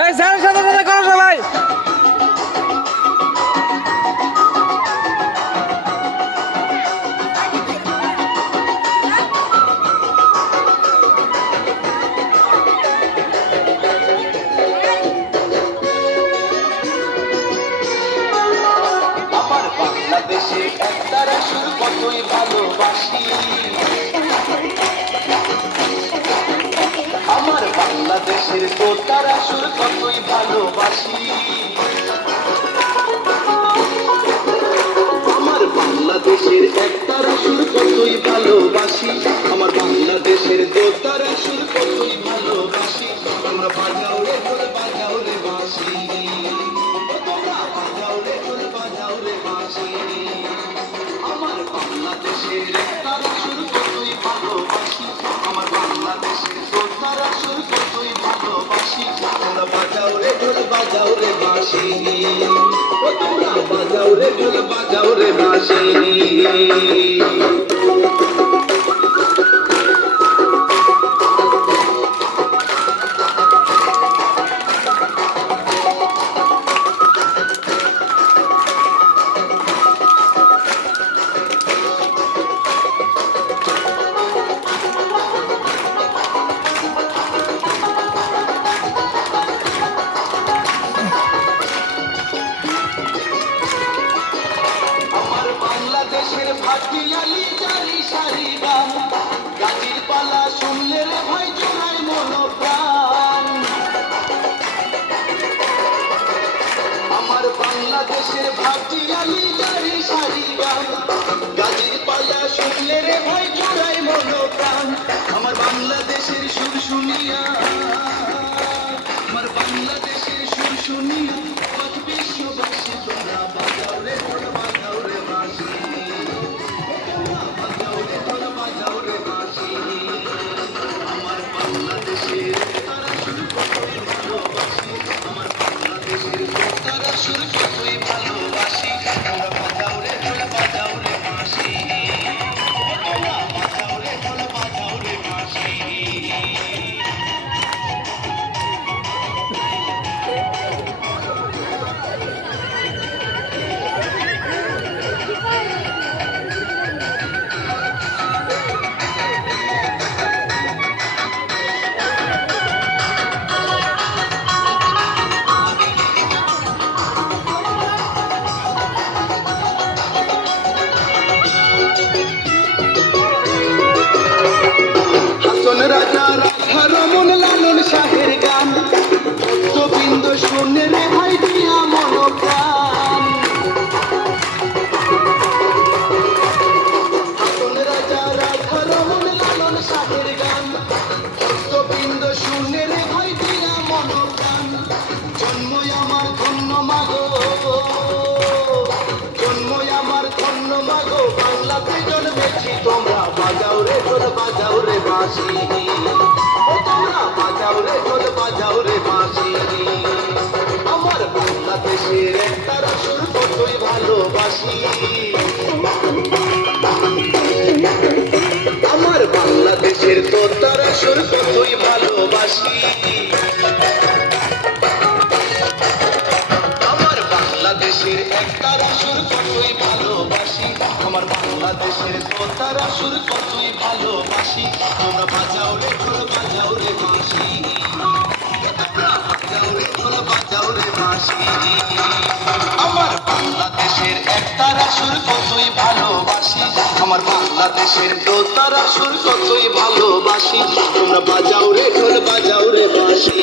এই স্যার সাথে সাথে করো সবাই। আমার বাংলাদেশে একতারা সুর কতই ভালোবাসি, আমার বাংলাদেশের দোতারা সুর কতই ভালোবাসি, আমার বাংলাদেশের একতারা সুর কতই ভালোবাসি, আমার বাংলাদেশের দোতারা সুর কতই ভালোবাসি। তোমরা বাজাও রে ঢোল বাজাও রে বাঁশি, তোমরা বাজাও রে ঢোল বাজাও রে বাঁশি। আমার বাংলাদেশের একতারা সুর কতই ভালোবাসি, আমার বাংলাদেশের দোতারা সুর কতই ভালোবাসি। তোমরা বাজাও রে ঢোল বাজাও রে বাঁশি, তোমরা বাজাও রে ঢোল বাজাও রে বাঁশি। আমার বাংলাদেশের ভাটিয়ালি জারি সারি গান, গাজির পালা শুনলে রে ভাই জোড়ায় মনোপ্রাণ। আমার বাংলাদেশের ভাটিয়ালি জারি সারি গান, গাজির পালা শুনলে রে ভাই জোড়ায় মনোপ্রাণ। আমার বাংলাদেশের সুর শুনিয়া, আমার বাংলাদেশের সুর শুনিয়া আজ বিশ্ববাসী তোমরা বাজাও রে ঢোল বাজাও রে বাঁশি, তোমরা বাজাও রে ঢোল বাজাও রে বাঁশি। আমার বাংলাদেশের তারা সুর কতই ভালোবাসি, আমার বাংলাদেশের তারা সুর কতই ভালোবাসি। তোমরা বাজাও রে ঢোল বাজাও রে বাঁশি, তোমরা বাজাও রে ঢোল বাজাও রে বাঁশি। হাসন রাজা রাধা রমন লালন শাহের গান, ভক্তবৃন্দ শুনে রে ভাই দিয়া মনোপ্রাণ। হাসন রাজা রাধা রমন লালন শাহের গান, ভক্তবৃন্দ শুনে রে ভাই দিয়া মনোপ্রাণ। জন্মই আমার ধন্য মাগো, জন্মই আমার ধন্য মাগো, বাংলাতে জন্মেছি। তোমরা বাজাও রে ঢোল বাজাও রে বাঁশি, তোমরা বাজাও রে ঢোল বাজাও রে বাঁশি। আমার বাংলাদেশের একতারা সুর কতই ভালোবাসি, আমার বাংলাদেশের দোতারা সুর কতই ভালোবাসি। আমার বাংলাদেশের একতারা সুর কতই ভালোবাসি, আমার বাংলাদেশের দোতারা সুর কতই ভালোবাসি। তোমরা বাজাও রে ঢোল বাজাও রে বাঁশি, তোমরা বাজাও রে ঢোল বাজাও রে বাঁশি। আমার বাংলাদেশের একতারা সুর কতই ভালোবাসি, আমার বাংলাদেশের দোতারা সুর কতই ভালোবাসি। তোমরা বাজাও রে ঢোল বাজাও রে বাঁশি।